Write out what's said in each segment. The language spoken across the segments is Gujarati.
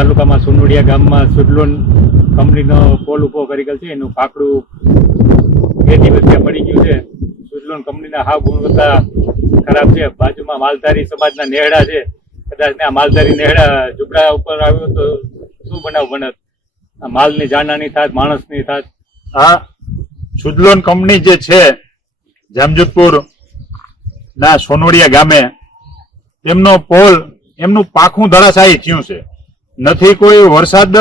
તાલુકામાં સુનવડિયા ગામમાં સુડલોન કંપનીનો પોલ ઊભો કરી છે. એનું કાકડું બે દિવસ પડી ગયું છે. સુડલોન કંપનીના હાવ ગુણવત્તા ખરાબ છે. બાજુમાં માલધારી સમાજના નેહડા છે. કદાચ આ માલધારી નેહડા ઝૂંપડા ઉપર આવ્યો તો શું બનાવ બનત? આ માલની જાનહાની થાત, માણસની થાત. આ સુદલોન કંપની જે છે, જામજોધપુર ના સોનોડિયા ગામે એમનો પોલ, એમનું પાખું ધરાશાયી થયું છે. નથી કોઈ વરસાદ,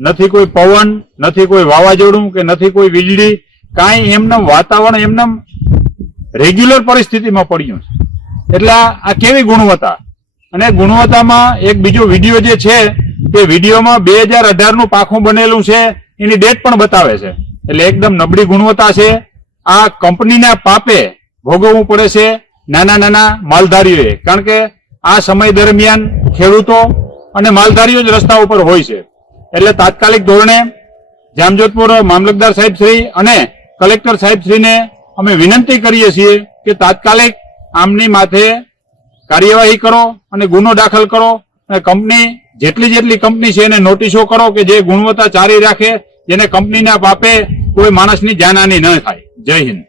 નથી કોઈ પવન, નથી કોઈ વાવાઝોડું કે નથી કોઈ વીજળી, કાંઈ એમનું વાતાવરણ એમને રેગ્યુલર પરિસ્થિતિમાં પડ્યું છે. એટલે આ કેવી ગુણવત્તા? અને ગુણવત્તામાં એક બીજો વીડિયો જે છે તે વિડીયોમાં બે હજાર અઢારનું પાખું બનેલું છે, એની ડેટ પણ બતાવે છે. એટલે એકદમ નબળી ગુણવત્તા છે. આ કંપનીના પાપે ભોગવવું પડે છે નાના નાના માલધારીઓએ. કારણ કે આ સમય દરમિયાન ખેડૂતો અને માલધારીઓ જ રસ્તા ઉપર હોય છે. એટલે તાત્કાલિક ધોરણે જામજોધપુર મામલતદાર સાહેબ શ્રી અને કલેક્ટર સાહેબ શ્રીને અમે વિનંતી કરીએ છીએ કે તાત્કાલિક આમની માથે કાર્યવાહી કરો અને ગુનો દાખલ કરો અને કંપની જેટલી જેટલી કંપની છે એને નોટિસો કરો કે જે ગુણવત્તા ચારી રાખે, જેને કંપનીના પાપે કોઈ માણસની જાનહાની ન થાય. જય હિન્દ.